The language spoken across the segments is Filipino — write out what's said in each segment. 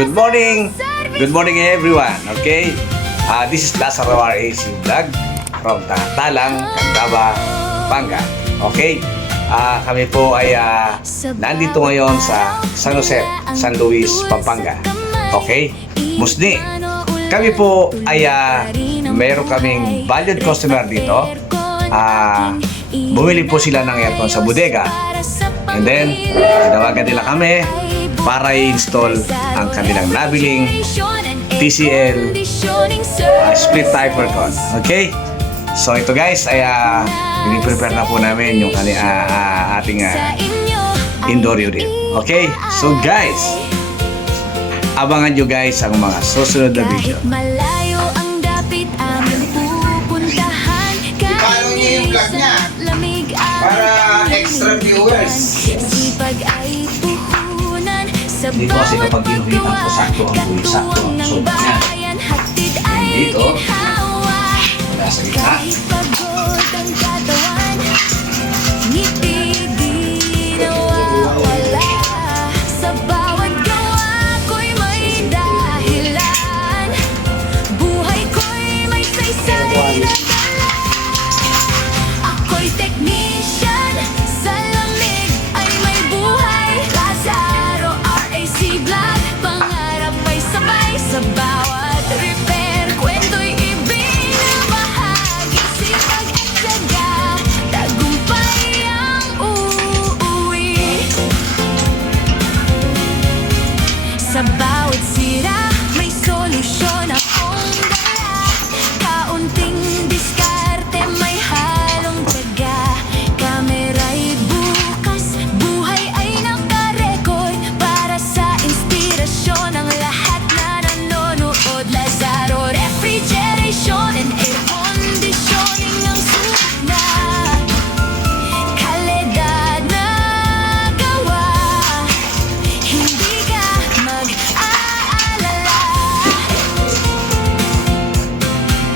Good morning! Good morning everyone, okay? This is Lazaro RAC Vlog from Talang, Candaba, Pampanga. Okay? Kami po ay nandito ngayon sa San Jose, San Luis, Pampanga. Okay? Musni. Kami po ay meron kaming valued customer dito. Bumili po sila ng aircon sa bodega. And then, tinawagan nila kami para i-install ang kanilang nabiling TCL split type aircon. Okay? So ito guys ay piniprepare na po namin yung ating indoor unit. Okay? So guys, abangan nyo guys ang mga susunod na video. Malayo ang dapit aming pupuntahan. Follow niyo yung vlog niya para extra viewers. Sipag ay puhunan sa Dito kasi kapag bawat ginuhitan ko, sakto ang buhay, sakto ang suot niya. bayan, hatid ay Dito, ginhawa. nasa gitna. Kahit pagod ang katawan, ngiti di nawawala. Sa bawat gawa ko'y may dahilan. Buhay ko'y may saysay na dala. Ako'y technician, sa lamig ay may buhay. Lazaro RAC Vlog, pangarap ay sabay. Sa bawat repair, kwento'y ibinabahagi. Sipag at tiyaga, tagumpay ang uuwi. Sa bawat sira, may solusyon akong dala. Kaunting diskarte, may halong tiyaga. Kamera'y bukas, buhay ay nakarecord. Para sa inspirasyon ng lahat na nanonood. Lazaro Refrigeration and Air Conditioning ang suot na kalidad na gawa. Hindi ka mag-aalala.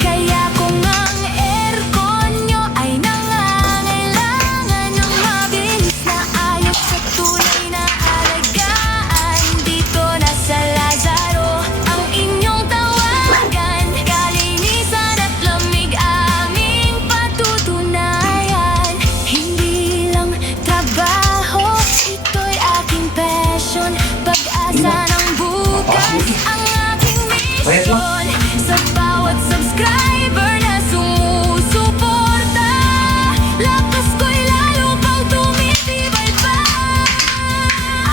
Kaya kung ang aircon nyo ay nangangailangan ng mabilis na ayos sa tunay na alagaan, dito na sa Lazaro ang inyong tawagan. Kalinisan at lamig aming patutunayan. Hindi lang trabaho, ito'y aking passion. Pag-asa ng bukas ang aking mission. Sa bawat subscriber na sumusuporta, lakas ko'y lalo pang tumitibay pa.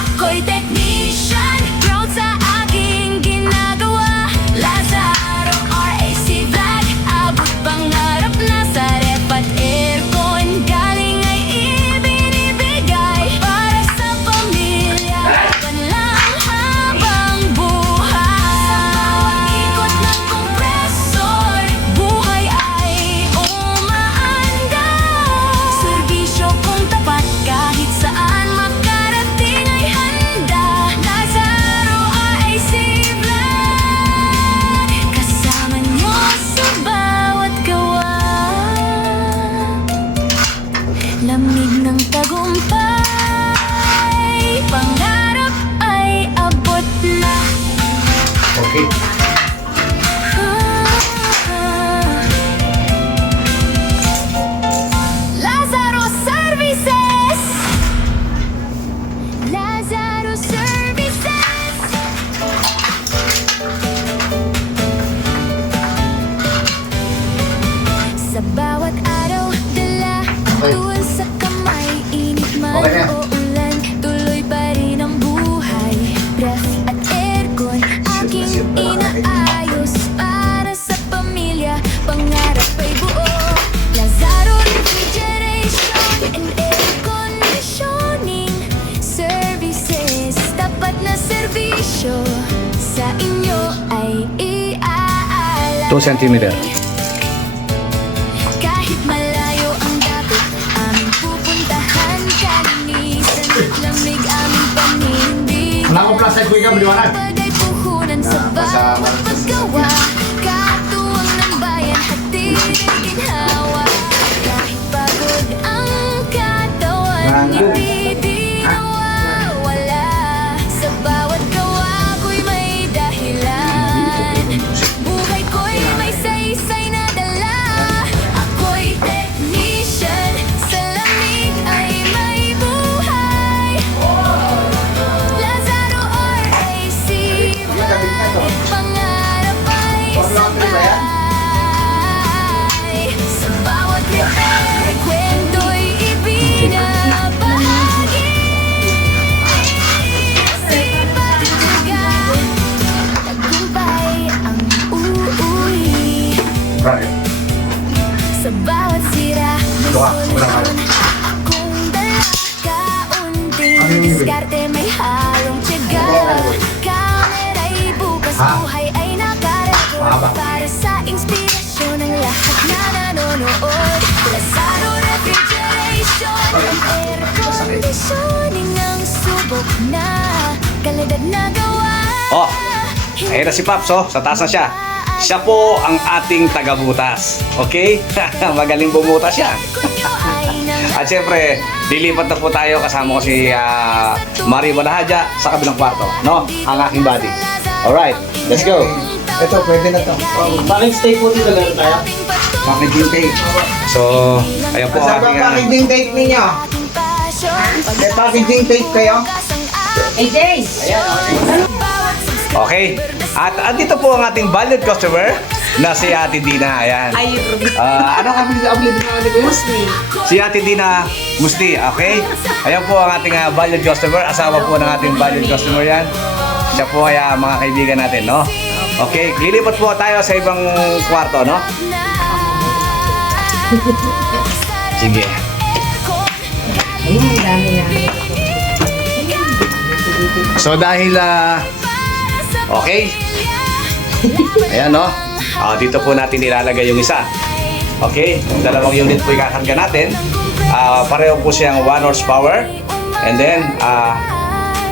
Ako'y technician, proud sa aking ginagawa. Lazaro RAC Vlog, abot pangarap na sa ref at aircon. Galing ay ibinibigay para sa pamilya. Panlang habang buhay. Sa bawat ikot ng kompresor, buhay ay umaanda. Serbisyo kong tapat, kahit saan makarating ay handa. Lazaro RAC Vlog, kasama nyo sa bawat gawa. Lamig ng tagumpay, pangarap ay abot na. Okay. Lazaro Services! Lazaro Services! Sa bawat araw, dala ang tuwal sa kamay. Init man Okay na. o ulan, tuloy pa rin ang buhay. Ref at aircon, aking inaayos para sa pamilya. Pangarap ay buo. Lazaro Refrigeration and Air Conditioning Services. Tapat na serbisyo, sa inyo ay iaalay. 2 centimeter. Kahit malayo ang dapit, aming pupuntahan. Kalinisan at lamig aming panindigan. Alam ko plastic ko ikaw, maliwanag. Bagay puhunan sa bawat paggawa. Katuwang ng bayan, hatid ay ginhawa. Kahit pagod ang katawan, ngiti di nawawala. Sa bawat gawa ko'y may Luha, walang kayo. Akong dalaga, unting diskarte, may halong tiyaga. Kamera'y bukas, Ha? buhay ay nakarecord. Mahaba. Para sa inspirasyon ng lahat na nanonood. Lazaro Refrigeration, air conditioning ang subok na kalidad na gawa. Oh, ayun na si Paps, oh. Sa taas na siya. Siya po ang ating tagabutas. Okay? Magaling bumutas siya. At syempre, lilipat na po tayo kasama ko si Marie Balahadja sa kabilang kwarto. No? Ang aking buddy. Alright, let's go. Ito, pwede na to. Bakit stay po dito lang tayo? Packaging tape. So, ayan po ang Saan ba ating... packaging tape ninyo? May packaging tape kayo? Okay. At andito po ang ating valued customer na si Ate Dina. Ayan. Ano ka available na natin ko? Si Ate Dina Musti. Okay? Ayan po ang ating valued customer. Asawa po ng ating valued customer yan. Siya po ay mga kaibigan natin, no? Okay. Lilipat po tayo sa ibang kwarto, no? Sige. So dahil okay. Ayan, no? Dito po natin ilalagay yung isa. Okay? Dalawang unit po ikakarga natin. Pareho po siyang 1 horsepower. And then,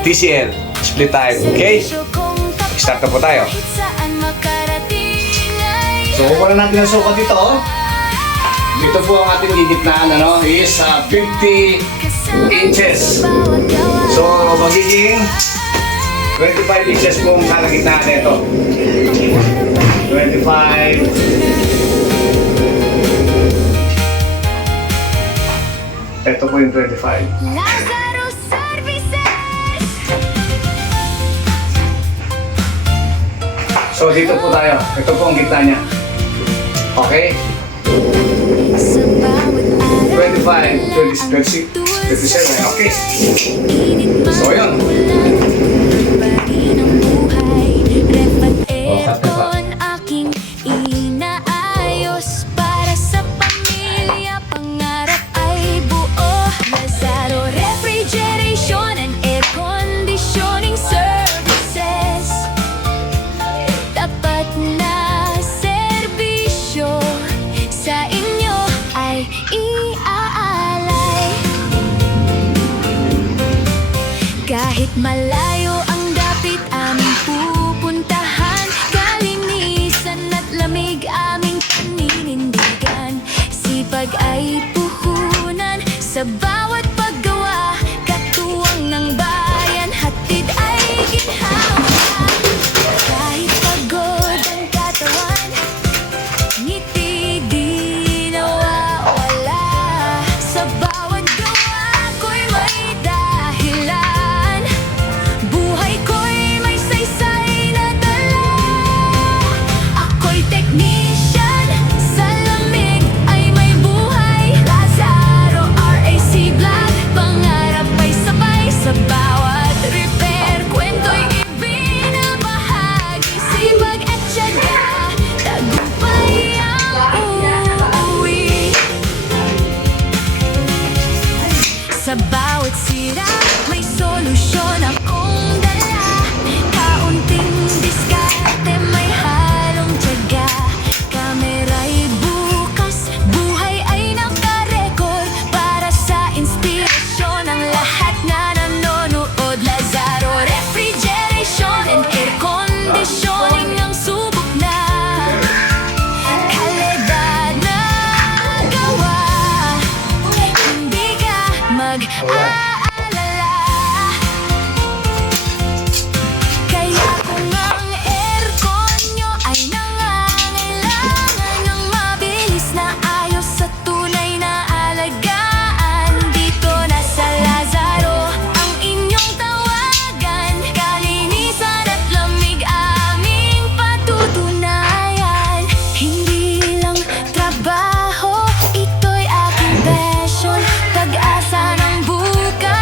TCL. Split type. Okay? Start na po tayo. So, kukuha natin ang sukat dito. Dito po ang ating gigitnaan, ano, is 50 inches. So, magiging 25 inches po ang kalagitnaan nito. 25. Ito po yung 25. Lazaro Services. So, dito po tayo. Ito po ang gitna niya. Okay? Sa bawat araw, 25, 26, 27. Okay. So, yun. Aircon aking inaayos para sa pamilya, pangarap ay buo. Lazaro Refrigeration and Air Conditioning Services. Tapat na serbisyo sa inyo ay iaalay. Kahit malayo ang dapit aming pupuntahan, kalinisan at lamig aming paninindigan. Sipag ay puhunan sa bawat paggawa, katuwang ng bayan, hatid ay ginhawa. Kahit pagod ang katawan, ngiti di nawawala. Sa bawat gawa ko'y may dahilan, buhay ko'y may saysay na dala. Ako'y technician, sa lamig ay may buhay. Lazaro RAC Vlog, pangarap ay sabay. Sa bawat repair, kwento'y ibinabahagi. Sipag at tiyaga, tagumpay ang uuwi. Sa bawat sira, may solusyon akong dala. Kaunting diskarte, may halong tiyaga. Kamera'y bukas, buhay ay nakarecord. Para sa inspirasyon ng lahat na nanonood. Lazaro Refrigeration and Air Conditioning ang subok na kalidad na gawa. Hindi ka mag-aalala. Kaya kung ang aircon nyo ay nangangailangan ng mabilis na ayos sa tunay na alagaan, dito na sa Lazaro ang inyong tawagan. Kalinisan at lamig aming patutunayan. Hindi lang trabaho, ito'y aking passion. Pag-asa ng bukas,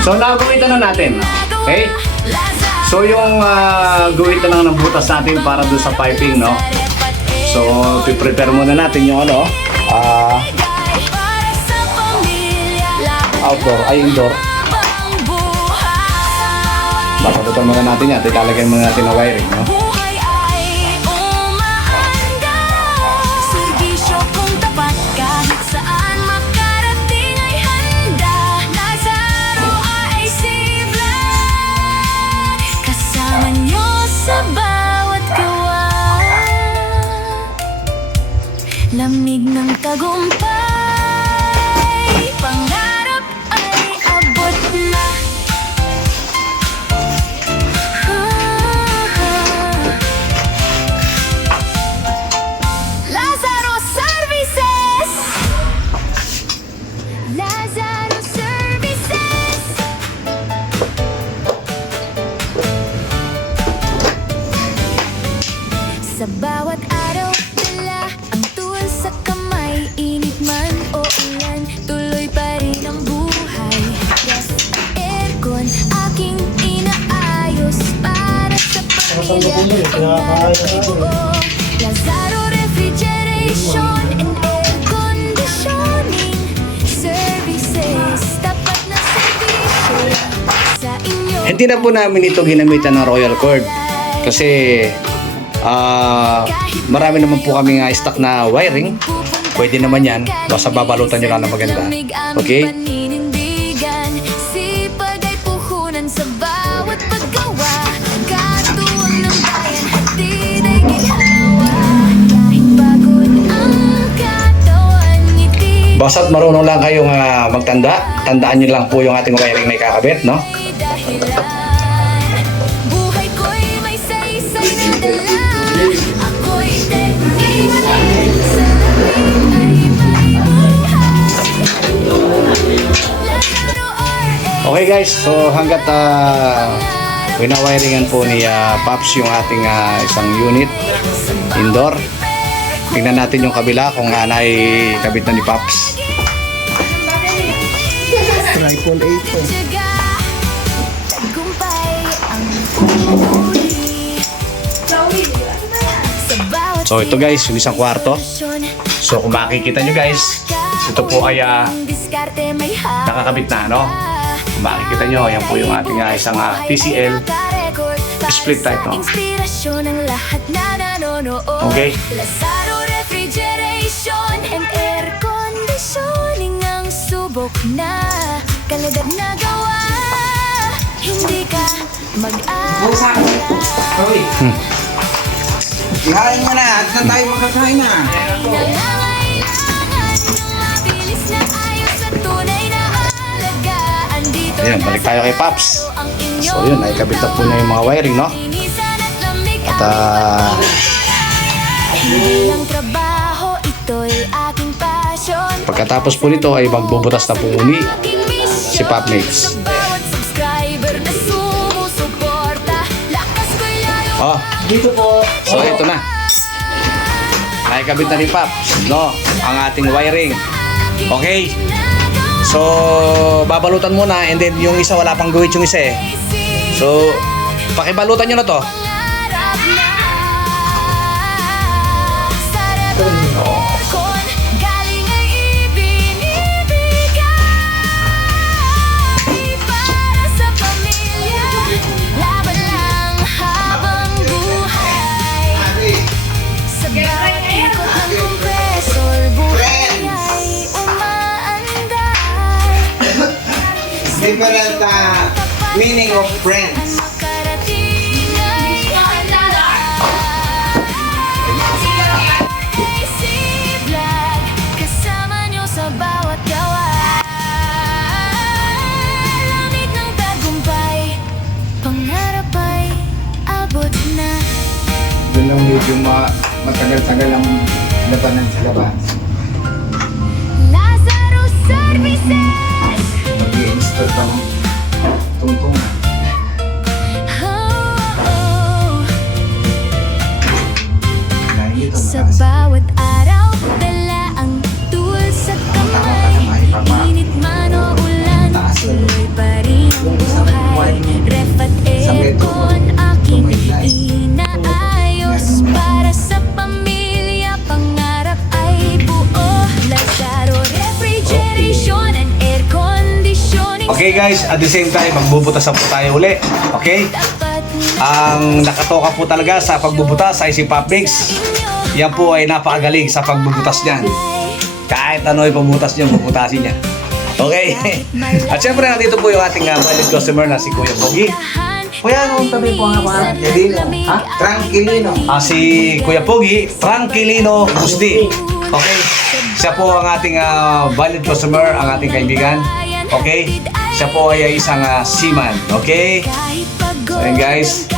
So, nagawitan na natin. Okay? So, yung guwitan lang ng butas natin para doon sa piping, no? So, prepare muna natin yung ano, outdoor, ay indoor. Bapagutan muna natin yan. Ilalagay muna natin na wiring, no? Lamig ng tagumpay, pangarap ay abot na. Lazaro Services! Lazaro Services! Sa bawat araw, dala ang tuwan sa kamay. Init man o ulan, tuloy pa rin ang buhay. Yes, aircon, aking inaayos para sa pamilya. Ay buo. Lazaro Refrigeration and Air Conditioning Services. Tapat na servisyo sa inyo. Hindi na po namin ito ginamitan ng Royal Cord. Kasi marami naman po kami nga stock na wiring. Pwede naman yan. Basta babalutan nyo lang na maganda. Okay? Sipag ay puhunan sa bawat paggawa. Katuwang ng bayan, hatid ay ginhawa. Kahit pagod ang katawan, ngiti Basta't marunong lang kayong magtanda. Tandaan nyo lang po yung ating wiring na ikakabit, no? dahilan. Buhay ko'y may saysay na dala. Ako'y teknika. Sa lamig ay may buhay. Lazaro RA. Okay guys, so hanggat winawiringan po ni Pops yung ating isang unit indoor. Tingnan natin yung kabila kung kabit na ni Pops. Triple 8 po. Tiyaga, tagumpay ang huli. Sa bawat So ito guys, yung isang kwarto. sitwasyon, So kung makikita nyo guys, ito po ay diskarte may nakakabit na, no? Kung makikita nyo, yan po yung ating isang TCL split type, no? Inspirasyon ng lahat na nanonood. Okay. Lazaro Refrigeration and Air Conditioning ang subok na kalidad na gawa. Hindi ka mag-alala. Ihain mo na at na tayo makakain na. Nangangailangan ng mabilis na ayos at tunay na alagaan. Dito Ayan, balik tayo kay Pops. So yun, nakikabit na po na yung mga wiring, no? At hindi lang trabaho, ito'y aking passion. pagkatapos po nito ay magbubutas na po uli si Pop Mix. Sa bawat subscriber na sumusuporta, lakas ko'y lalo. Oh, Dito po. so ito na. Nakikabit na ni Pops, no? Ang ating wiring. Okay. So, babalutan muna and then yung isa wala pang guhit yung isa eh. So, pakibalutan nyo na to. Pangarap na sarap kon galing ay ibinibigay para sa pamilya. Laban lang habang buhay. Sa bawat ikot ng kompresor, buhay ay umaanday. Different meaning of friends. Makarating ay handa. Easy Vlog, kasama nyo sa bawat gawa. Langit ng tagumpay, pangarap ay abot na. Doon lang medyo matagal-tagal ang labanan sa labas. Lazaro Services. Mag-i-install pa ng tungtungan. Dahil ito Sa mataas. bawat araw, dala ang tool sa kamay. Init man o ulan, tuloy pa rin Okay guys, at the same time, magbubutas na po tayo uli. Okay? Ang nakatoka po talaga sa pagbubutas ay si Papix. Yan po ay napakagaling sa pagbubutas niyan. Kahit ano ay pagbubutas niya, bubutasin niya. Okay? At syempre, nandito po yung ating valued customer na si Kuya Pogi. Kuya, anong sabi po nga pa? Tranquilino. Ha? Tranquilino. Si Kuya Pogi, Tranquilino Gusti. Okay? Siya po ang ating valued customer, ang ating kaibigan. Okay? Siya po ay isang seaman. Okay? So yun guys.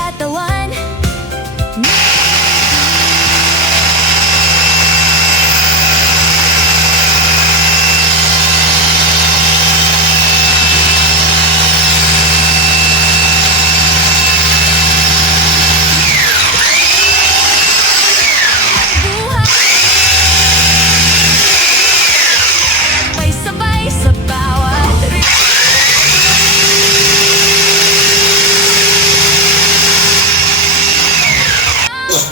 Sabay sa bawat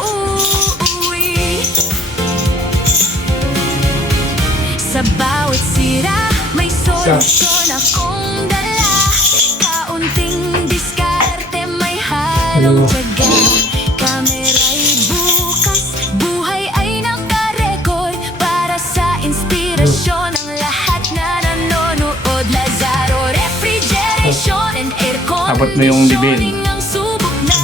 uuwi. Sa bawat sira, may solusyon akong dala. Kaunting diskarte, may halong tiyaga. Kamera'y bukas, buhay ay nakarecord. Para sa inspirasyon ng lahat na nanonood. Lazaro Refrigeration and Aircon. Abot mo yung bibig. Conditioning ang subok na.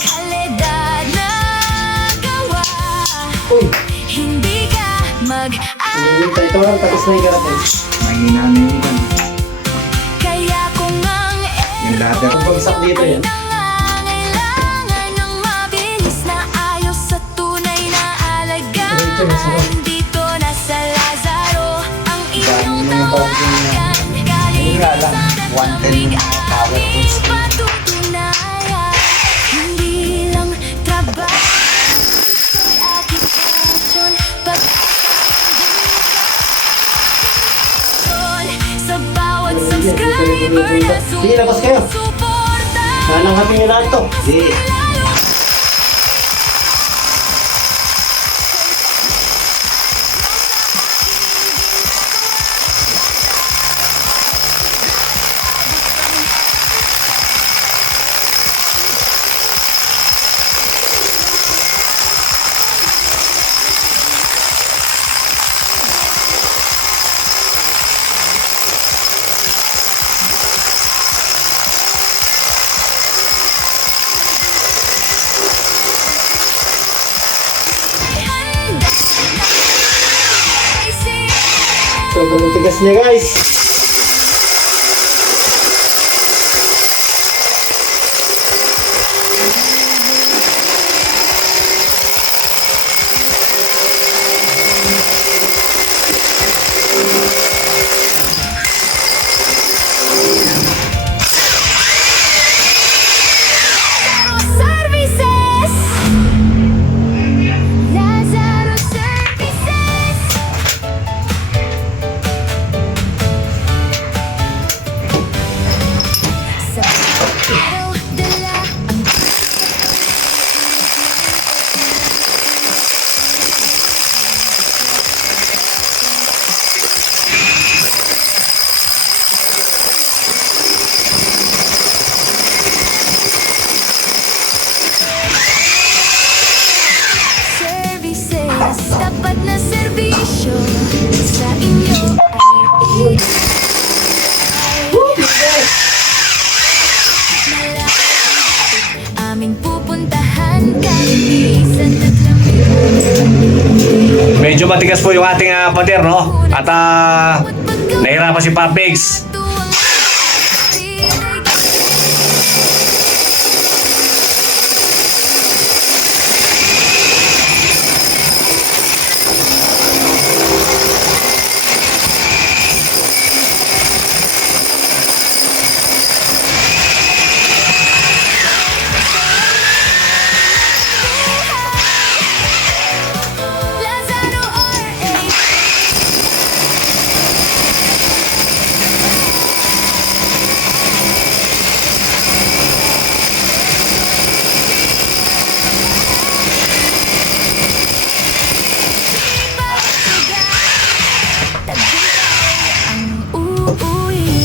Kalidad na gawa. Uy, Hindi ka hinihintay ito lang tapos na ikarating. Mahina na yung iban. Kaya kung ang Yung lahat Ang bagsak dito yan. nangangailangan ng mabilis na ayos sa tunay na Dito na sila. alagaan. Dito na sa Lazaro ang iyong Dami na yung tawagan. Yun nga lang, Kalinisan at 110 lamig yung mga power aming tools. patutunayan. Hindi lang trabaho, ito'y aking passion. Sa bawat subscriber na Sige, labas kayo. sumusuporta. Nananghapin nyo lahat to. Di. Sobrang tigas niya guys. Services. Lazaro Services. Sa araw, dala ang services. Tapat na serbisyo sa inyo ay aming pupuntahan kahit minsan at lamig. Medyo matigas po yung ating pader, no? At nahirapan si Papix. Lazaro RA. Tagumpay ang uuwi.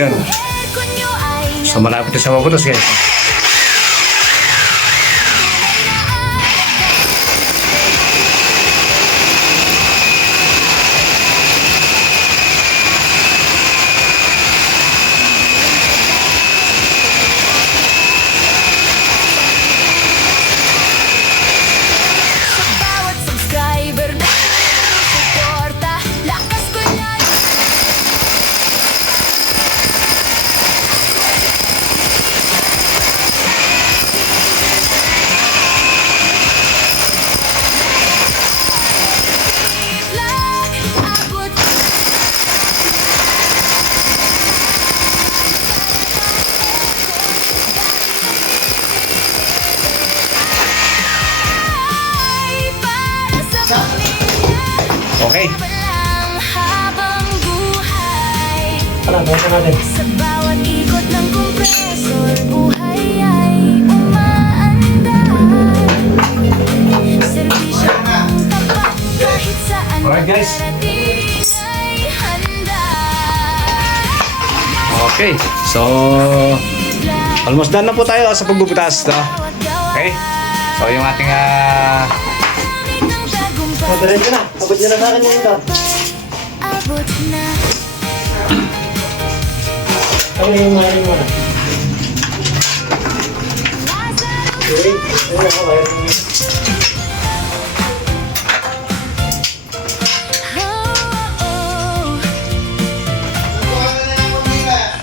ayun. So malapit na siya maputos guys. Sa bawat subscriber na suporta, lakas ko na. Abot ay para sa pamilya. Okay. Walang habang buhay. Tara, basta natin. Sa bawat ikot ng kompresor, buhay ay umaandar. Serbisyo ang tapat kahit saan Alright, guys. makarating ay handa. Okay. So almost done na po tayo sa pagbubutas, no? Okay. So yung ating Madaling ka na. Abot nyo na sa akin yung dot. abot na. Ano yung wiring mo na? Okay. Ano ako, wiring mo.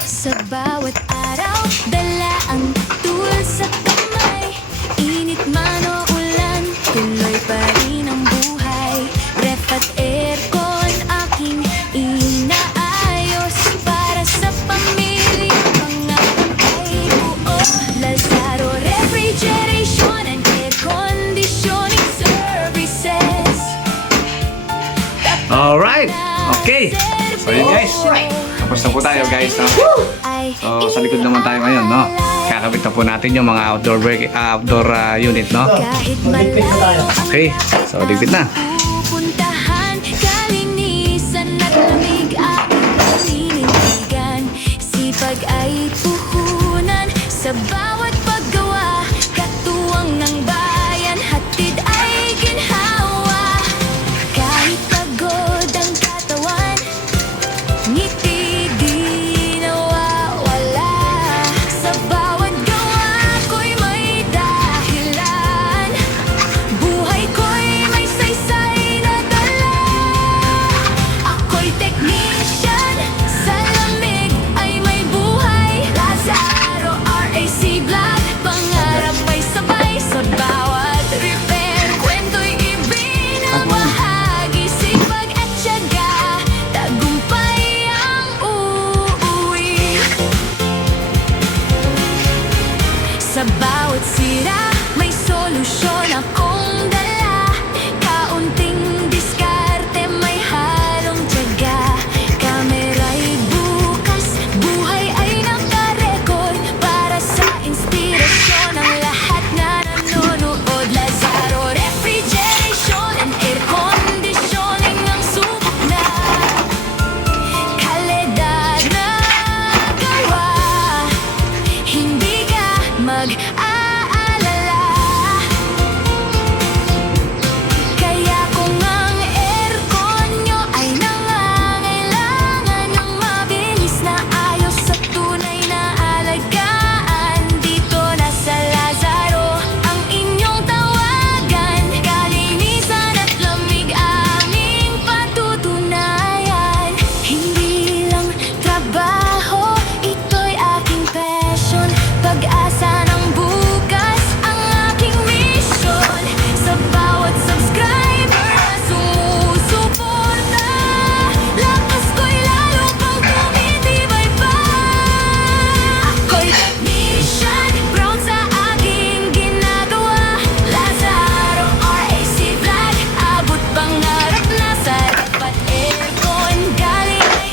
Sa bawat araw, dala ang tool sa kamay. Init man o ulan, tuloy pa rin ang buhay. Ref at aircon, aking inaayos. Para sa pamilya, pangarap ay buo. Lazaro Refrigeration and Air Conditioning Services. alright. Okay. So yun guys. Tapos na po tayo guys, no? So sa likod naman tayo ngayon, no? Kakabit na po natin yung mga outdoor unit, no? Kahit Magpipig na tayo. Okay. So ligpit na. pupuntahan, kalinisan at lamig aking paninindigan. Sipag ay puhunan sa bawat paggawa. Katuwang ng bayan, hatid ay ginhawa. Kahit pagod ang katawan, ngiti di nawawala. Sa bawat gawa ko'y may dahilan. Buhay ko'y may saysay na dala. Ako'y technician, sa lamig ay may buhay. Lazaro RAC Vlog, pangarap may sabay. Sa bawat repair, kwento'y ibinabahagi. Sipag at tiyaga, tagumpay ang uuwi. Sa bawat sira, may solusyon akong dala. Kaunting diskarte, may halong tiyaga. Kamera'y bukas, buhay ay nakarecord. Para sa inspirasyon ng lahat na nanonood. Lazaro Refrigeration and Air Conditioning ang subok na. Kalidad na gawa, hindi ka mag-aalala. Kaya kung ang aircon nyo ay nangangailangan ng mabilis na ayos sa tunay na alagaan, dito na sa Lazaro ang inyong tawagan. Kalinisan at lamig aming patutunayan. Hindi lang trabaho, ito'y aking passion. Pag-asa ng bukas, ang aking mission. Sa bawat subscriber na sumusuporta, lakas ko'y lalo pang tumitibay pa. Ako'y technician, proud sa aking ginagawa. Lazaro RAC Vlog, abot pangarap na sa dapat aircon. Galing ay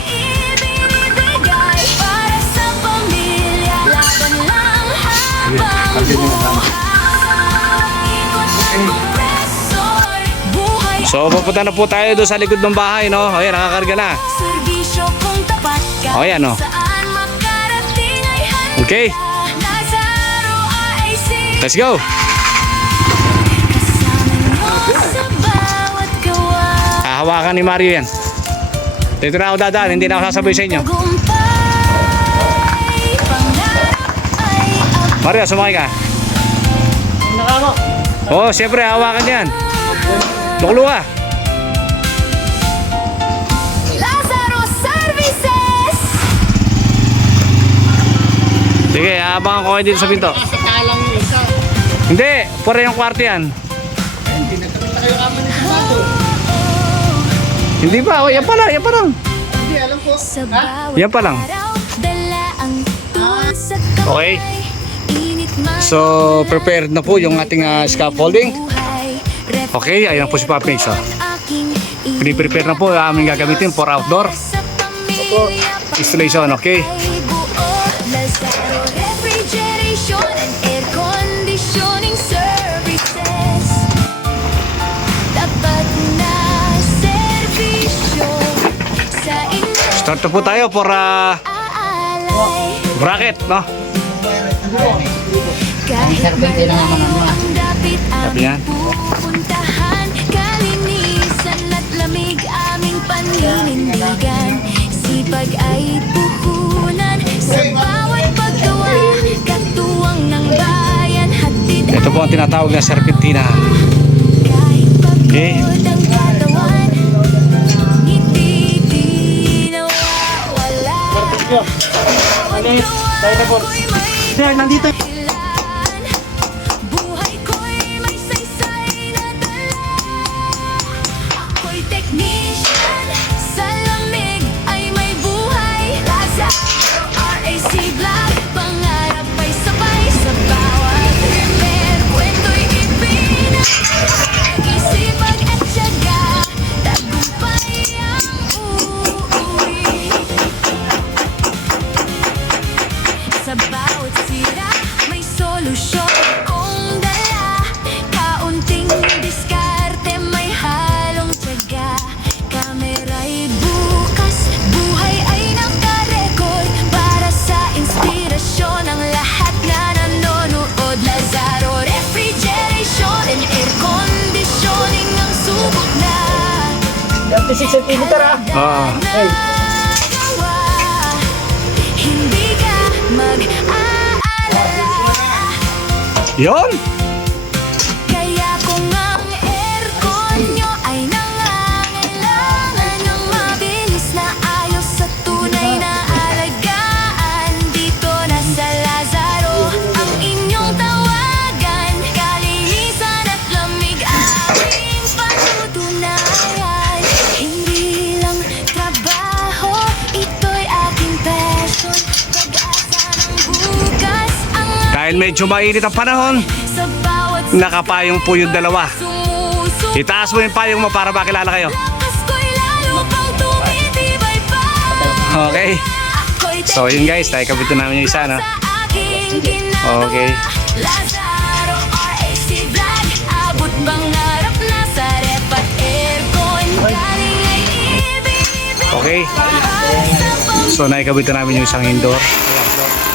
ibinibigay para sa pamilya. Laban lang habang buhay. Ikot ng kompresor, buhay So papunta na po tayo doon sa likod ng bahay, no? Ayan, nakakarga na. serbisyo kong tapat Oh, yan, oh. kahit saan Okay, Lazaro RAC. let's go. Kasama mo sa bawat gawa. Hawakan ni Mario yan. Dito na ako dadaan, hindi na ako sasabihin sa inyo. Tagumpay, pangarap ay Mario, sumakay ka. Naka mo. Oo, siyempre, hawakan yan. Luklo ka. Lazaro Services. Sige, abangan ko kayo dito sa pinto. Hindi, pura yung kwarto yan. Hindi pa, oh, yan pa lang, yan pa lang. Sa bawat Yan pa lang. araw, dala ang tools sa Okay. kamay. Init man So, prepared na po yung ating scaffolding. buhay. Okay, ayan po si Papi. So, Aking pre-prepare na po yung aming gagamitin for outdoor sa pamilya installation, okay? ay buo. Lazaro Refrigeration and Air Conditioning Services. Dapat na serbisyo sa inyo Start na po tayo for aalay. bracket, no? Kahit malayong dapit Sabi niya. aming pupuntahan, kalinisan at lamig aming paninindigan. Sipag ay puhunan sa bawat paggawa, katuwang ng bayan, hatid Ito po ang tinatawag na serpentina. kahit Okay. pagod ang katawan, ngiti di nawawala. Bawat gawa ko'y may Sir, nandito. buhay ko'y may saysay na dala. Ako'y technician, sa lamig ay may buhay. Lazaro RAC Vlog, pangarap ay sabay. Sa bawat repair, kwento'y ibinahagi. Sipag at tiyaga, tagumpay ang uuwi. Sa bawat sira, may solusyon kung dala. Kaunting diskarte, may halong tiyaga. Kamera'y bukas, buhay ay nakarecord. Para sa inspirasyon ng lahat na nanonood. Lazaro Refrigeration and Air Conditioning ang subok na 36 cm ah. Ah, nagawa. Hindi ka mag-aalala. yun! Kaya kung ang aircon nyo ay nangangailangan ng mabilis na ayos sa tunay na alagaan, dito na sa Lazaro ang inyong tawagan. Kalinisan at lamig aming patutunayan. Hindi lang trabaho, ito'y aking passion. Pag-asa ng bukas ang Dahil medyo mainit ang panahon, sa bawat nakapayong po yung dalawa. sumusunod. Itaas mo yung payong mo para makilala kayo. Lakas ko'y lalo pang tumitibay pa. Okay. Ako'y So, yun guys, tayo kabitin namin yung isa, no? sa aking ginagawa. Okay. Lazaro RAC Vlog, abot pangarap na sa rep at aircon. Galing ay ibig. Okay. Sa So, naikabitin namin yung isang indoor.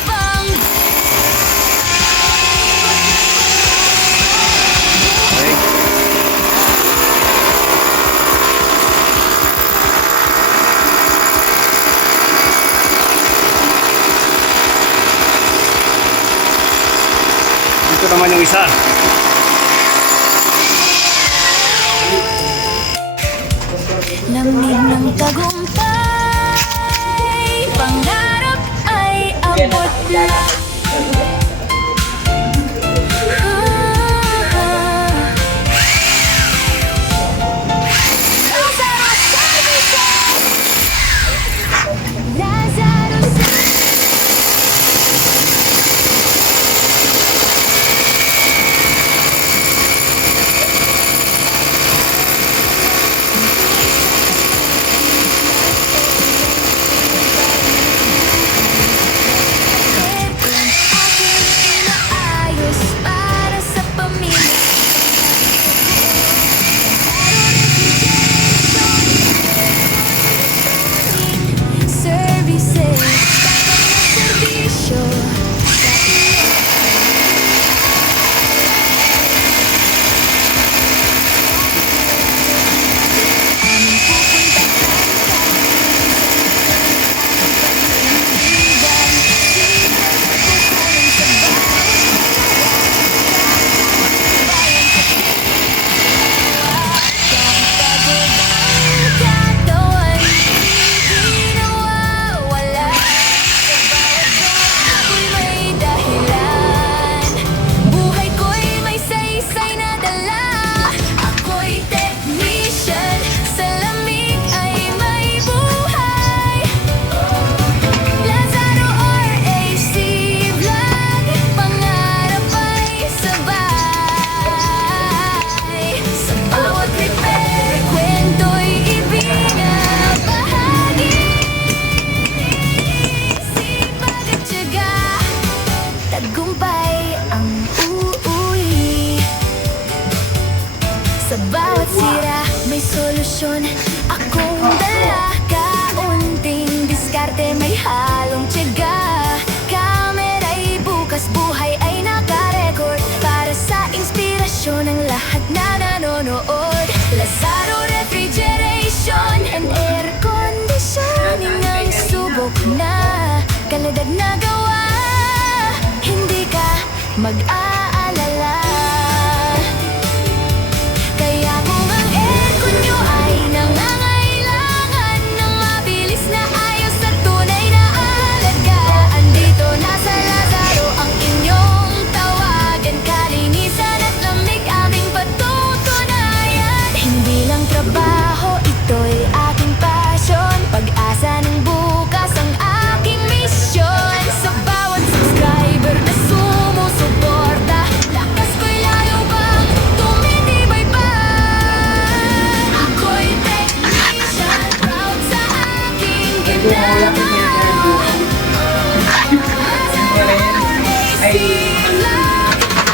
pang Okay. Dito naman yung isa. lamig ng tagumpay, pangarap ay abot na. Lazaro Services. Lazaro Lazaro Refrigeration and Air Conditioning ang subok na kalidad na gawa. Hindi ka mag-aalala. Kaya kung ang aircon nyo ay nangangailangan ng mabilis na ayos at tunay na alagaan, dito na sa Lazaro ang inyong tawagan. Kalinisan at lamig aming patutunayan. Hindi lang trabaho, ito'y aking passion. Pag-asa ng bukas ang aking misyon. Sa bawat subscriber na sumusuporta, lakas ko'y lalo bang tumitibay pa. Ako'y technician, proud sa aking ginagawa.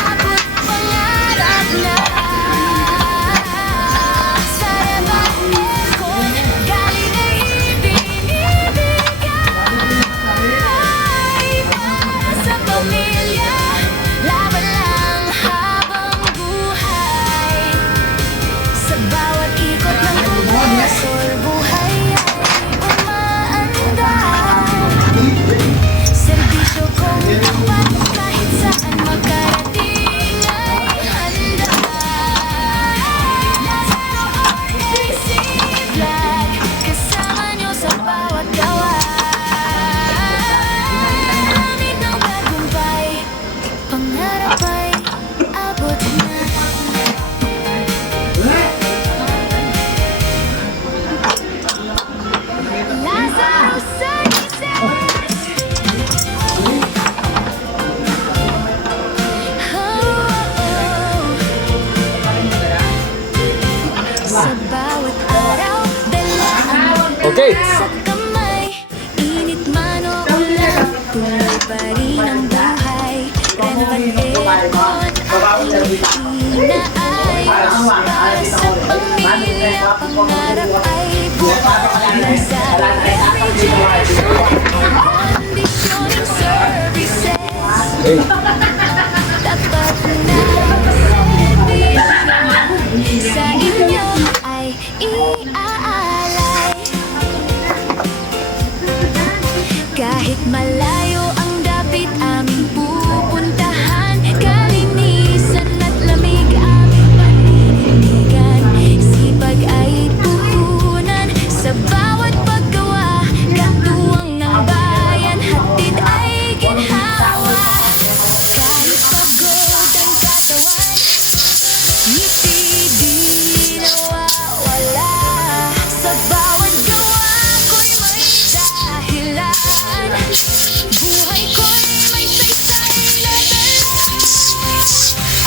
Abot pangarap na. Sa Rebat Aircon, galing ay ibinibigay. Sa pamilya, laban lang habang buhay. Sa bawat ikot ng bumosol, buhay ay umaandar. Serbisyo kong tapat, kahit saan makarating ay handa. Lazaro RAC Vlog, kasama nyo sa bawat gawa. Amit ng tagumpay, pangarap ay abot na. Lazaro sa bawat araw, dala ang Okay. sa kamay. Init man o ulan, tuloy pa rin ang buhay. Rebat Aircon ang inaayos. Para sa pamilya, pangarap ay buhay. Lazaro Refrigeration and Conditioning Services. Tapat na servisyo sa inyo ay iaalay. Kahit malayo ang dapit aming pupuntahan, kalinisan at lamig aming paninindigan. Sipag ay puhunan sa bawat paggawa. Katuwang ng bayan, hatid ay ginhawa. Kahit pagod ang katawan, ngiti di nawawala. Sa bawat gawa ko'y may dahilan. Buhay ko'y may saysay na dala.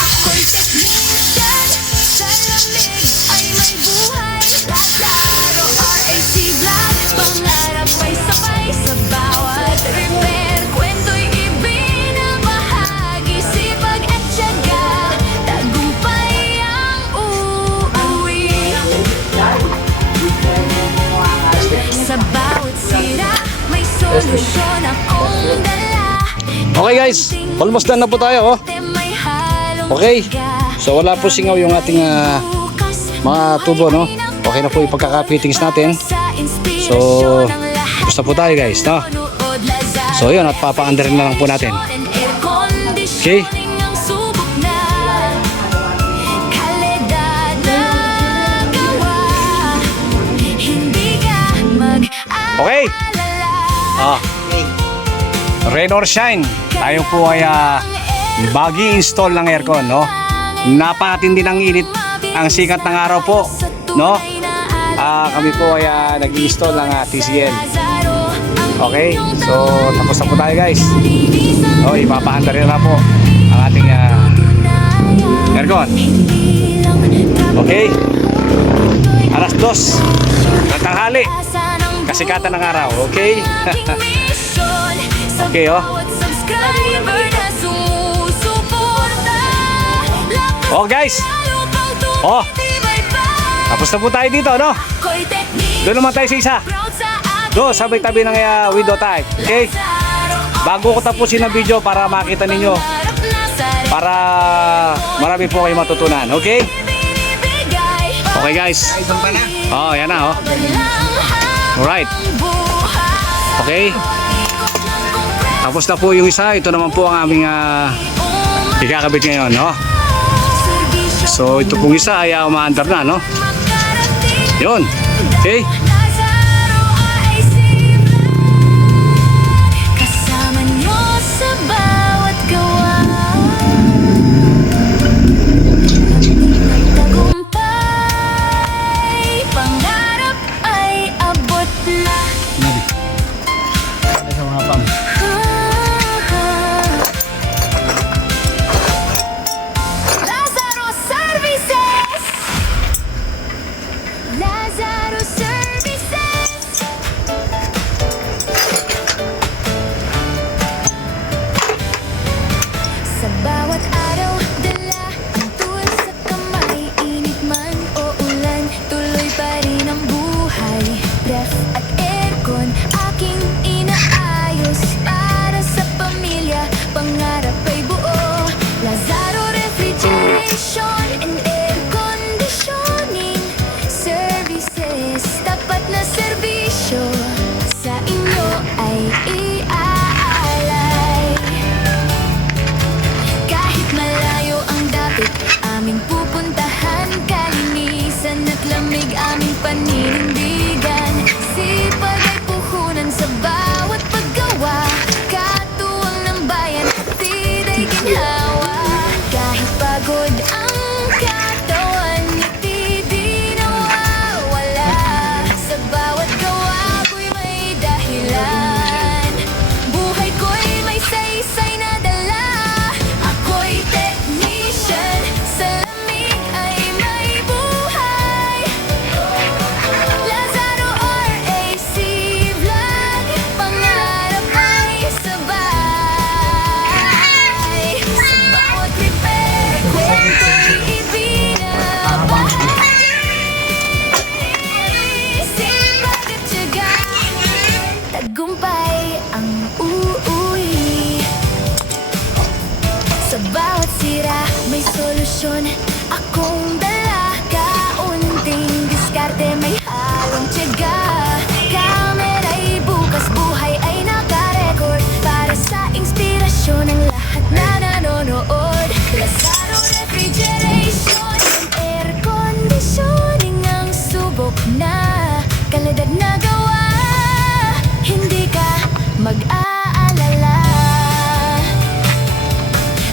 Ako'y technician, sa lamig ay may buhay. Lazaro RAC Vlog, pangarap ay sabay. Sa bawat repair, kwento'y ibinabahagi. Sipag at tiyaga, tagumpay ang uuwi. Sa bawat sira, may solusyon akong dala. Okay guys, almost done na po tayo. May halong Okay. tiyaga. So wala po singaw yung ating mga tubo, no? Okay na po yung pagkaka-fittings natin. So, tapos na po tayo guys, no? So yun, at papa-under na lang po natin. Okay. Okay. Rain or shine, tayo po ay bagi-install ng aircon, no? Napakatindi ng init ang sikat ng araw po, no? Kami po ay nag-install ng TCL. Okay, so tapos na po tayo guys. So ipapahandar na po ang ating aircon. Okay, alas 2 ng tanghali, kasikatan ng araw. Okay. Okay, oh. Oh guys, oh, tapos na po tayo dito, no? Doon naman tayo sa isa. Doon, sabay tabi ng window tayo. Okay? Bago ko tapusin ang video para makita ninyo, para marami po kayo matutunan. Okay? Okay guys. Doon pa na. Oh, yan na oh. Alright. Okay. Tapos na po yung isa. Ito naman po ang aming ikakabit ngayon, no? So, ito pong isa ay umaandar na, no? Yun. Okay. Kasama nyo sa bawat gawa. Tagumpay, pangarap ay abot na. Sa mga pam. Lazaro Services. Lazaro Services. Sa bawat araw, dala ang tool sa kamay. Init man o ulan, tuloy pa rin ang buhay. Ref at aircon, aking inaayos. Para sa pamilya, pangarap ay buo. Lazaro Refrigeration and Air Conditioning Services. Tapat na serbisyo sa inyo ay iaalay. Kahit malayo ang dapit, aming pupuntahan. Kalinisan at lamig, aming paninindigan. Sipag ay puhunan sa bawat paggawa. Katuwang ng bayan, hatid ay ginhawa. Kahit pagod ang katawan, ngiti di nawawala. Sa bawat gawa ko'y may dahilan. Buhay ko'y may saysay na dala. Ako'y technician, sa lamig ay may buhay. Lazaro RAC Vlog, pangarap ay sabay. Sa bawat repair, kwento'y ibinabahagi. Sipag at tiyaga, tagumpay ang uuwi. Sa bawat sira, may solusyon. Akong dala, kaunting diskarte, may halong tiyaga. Kamera'y bukas, buhay ay nakarecord. Para sa inspirasyon ng lahat na nanonood. Lazaro Refrigeration and Air Conditioning ang subok na kalidad na gawa. Hindi ka mag-aalala.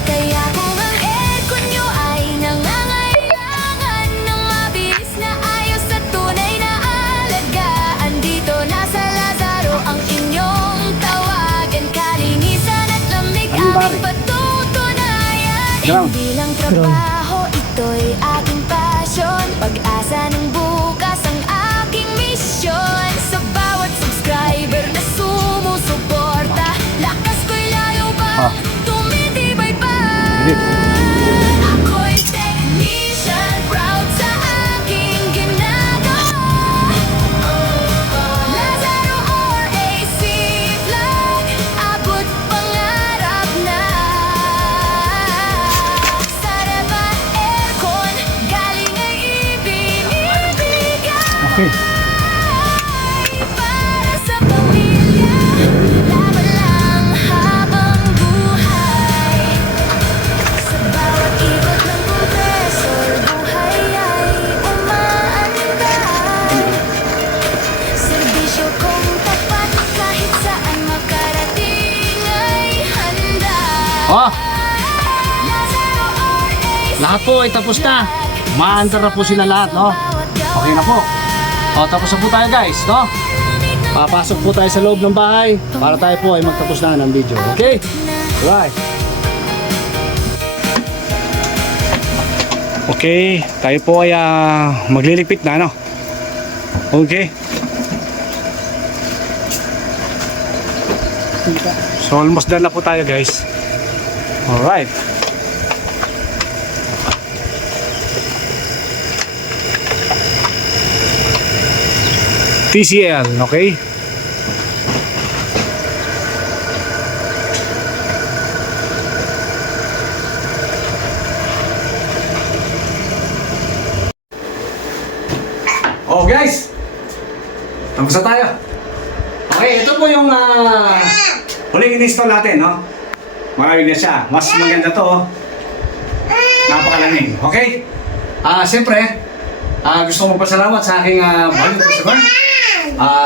Kaya kung ang aircon nyo ay nangangailangan ng mabilis na ayos at tunay na alagaan, dito na sa Lazaro ang inyong tawagan. Kalinisan at lamig aming patutunayan. Hindi lang trabaho, ito'y aking passion. Pag-asa ng bukas ang aking misyon. Sa bawat subscriber na sumusuporta, lakas ko'y lalo pa, tumitibay pa. Ako'y technician, proud sa aking ginagawa. Lazaro RAC Vlog, abot pangarap na. Sa ref at aircon, galing ay ibinibigay. Okay. Para sa pamilya, laban lang habang buhay. Sa bawat ikot ng kompresor, buhay ay umaandar. Serbisyo kong tapat, kahit saan makarating ay handa. Oh, Lazaro RAC lahat po ay tapos na. Maandar na po sila lahat, no? Okay na po. O, tapos na po tayo guys, no? Papasok po tayo sa loob ng bahay para tayo po ay magtapos na ng video. Okay? Right. Okay, tayo po ay magliligpit na, no? Okay. So almost done na po tayo guys. Alright. TCL, okay? Tapos na tayo. Okay, ito po yung huling in-install natin, no? Maraming na siya. Mas maganda to, oh. Napakalamig. Okay? Siyempre, gusto ko magpasalamat sa aking valued customer.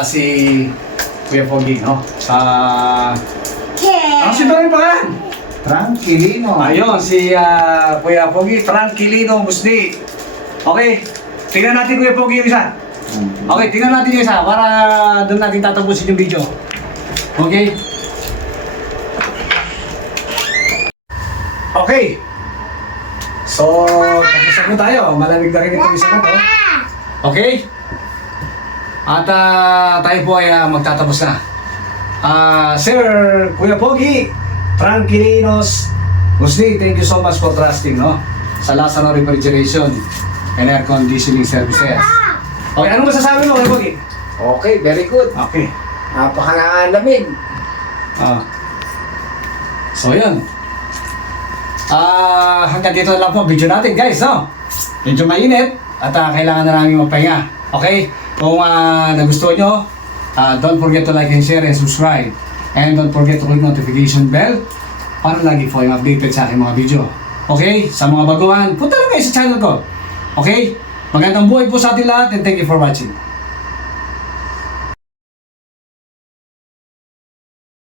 Si Kuya Pogi, no? Ano si Dory pangalan? Tranquilino. Ayun, si Kuya Pogi, Tranquilino Musdi. Okay, tingnan natin Kuya Pogi yung isa. Okay, tingnan natin yung isa para doon natin tatapusin yung video. Okay? Okay. So, tapos na po tayo. Malamig na rin itong isa na to. Okay? At tayo po ay magtatapos na. Sir Kuya Pogi, Tranquilinos Musdi, thank you so much for trusting, no? Sa Lazaro Refrigeration and Air Conditioning Services. Okay, anong masasabi mo, Kuya Pogi? Okay, very good. Okay. Napakalamig. So, yun. Hanggang dito na lang po ang video natin, guys, no? Medyo mainit at kailangan na namin magpahinga. Okay? Kung nagustuhan nyo, don't forget to like and share and subscribe. And don't forget to click notification bell para lagi po yung updated sa aking mga video. Okay? Sa mga baguhan, punta lang kayo sa channel ko. Okay? Magandang buhay po sa ating lahat and thank you for watching.